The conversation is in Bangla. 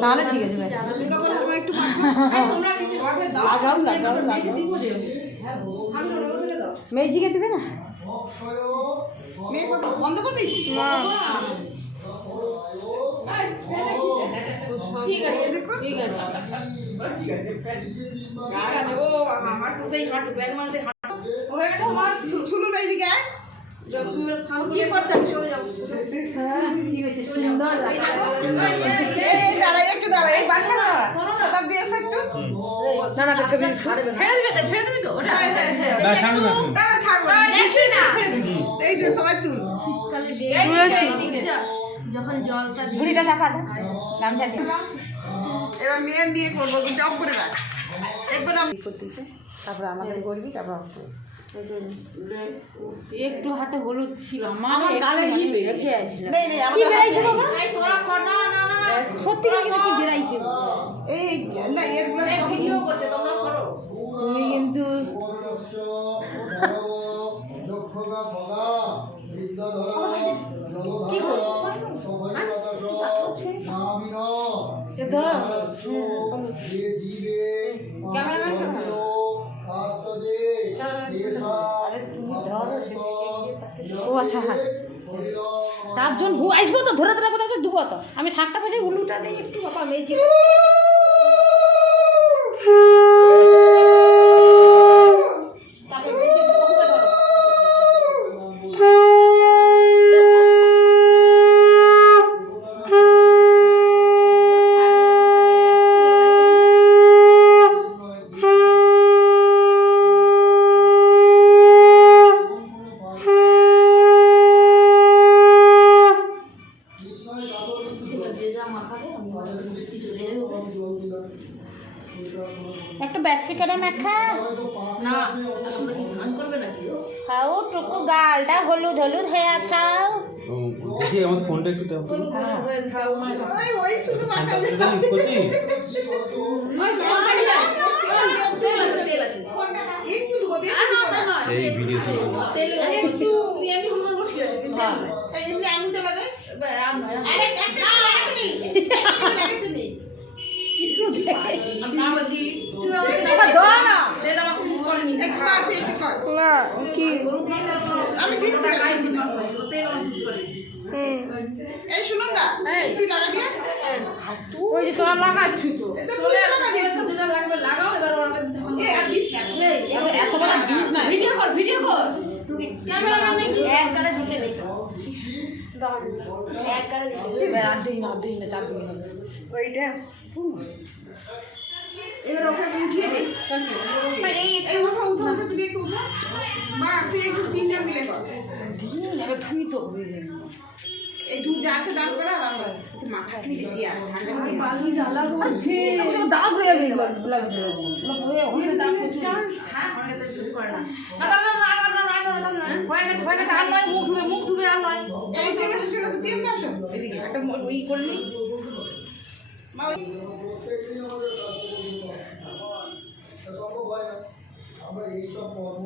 তাহলে ঠিক আছে মেজিকে দেবে না বন্ধ করে দিয়েছি ঠিক আছে ঠিক আছে ও আমার তো সেই হাঁটু ব্যাগ মাঝে হাঁটু হয়ে গেছে আমার শুনুন এইদিকে কি করতে চলে যাও হ্যাঁ ঠিক আছে সুন্দর এই দাঁড়াই একটু দাঁড়াই এই বাচ্চা না শতাব্দী দিয়ে এসে একটু না না ছবি ছেড়ে দিবি তো ওটা না সামনে না ছাড়বো দেখি না এই যে সবাই তুলেছি যখন জলটা ঘুড়িটা চাপা দাও গামছা দিয়ে এবার মেয়ের নিয়ে করবো জব করে রাখ একবার আমি করতেছে তারপর আমাদের করবি তারপর একটু হাতে হলুদ ছিল আমার গালে রেখে আসছিল নেই নেই আমাদের বেরাইছে বাবা এই তোরা না না না সত্যি করে কি বেরাইছে এই না এগুলো ভিডিও করছে তোমরা সরো তুমি কিন্তু কি করছো ও আচ্ছা হ্যাঁ চারজন ভু আসবো তো ধরে ধরে কোথাও ডুবো তো আমি শাকটা পেয়েছি উলুটা দিয়ে একটু বাবা মেয়েছি একটু বেশি করে মাখা না এখন কি স্নান করবে নাকি খাও টুকু গালটা হলুদ হলুদ হয়ে খাও দেখি আমার ফোনটা একটু দাও হলুদ হয়ে খাও ওই শুধু মাখা খুশি তেল আছে একটু দেবো বেশি এই ভিডিও তেল একটু তুমি এমনি হলুদ বসে আছে এই এমনি আঙুলটা লাগাই আরে একটা লাগাতে নেই কিছু না বলছি না কি আমি দিচ্ছি এই শুনুন না তুই লাগাবি ওই যে তোরা লাগাচ্ছি তো চলে আসো যেটা লাগবে লাগাও এবার ওরা এ আর দিস না এত বড় দিস না ভিডিও কর ক্যামেরাম্যান নাকি এক করে দিতে নেই এক করে দিতে আর দিই না চার দিন হবে ওইটা এবার ওকে উঠিয়ে দে এই উঠো তুমি একটু উঠো মা তুই একটু তিনটা মিলে কর এবার তুই তো এই দুধ জালতে দাল করে আর আমরা একটু মাখাস নি বেশি আর ঠান্ডা করে বালি জ্বালা করছে আমি তো দাগ হয়ে গেল লাগছে ওখানে দাগ করছে হ্যাঁ অনেক তো শুরু করে না হয়ে গেছে আর নয় মুখ ধুবে আর নয় এই চলে আসো পিএম আসো এদিকে একটা ওই করে নি মা ওই প্রত্যেকদিন আমাদের কাজ সম্ভব হয় না। আমরা এইসব কর্ম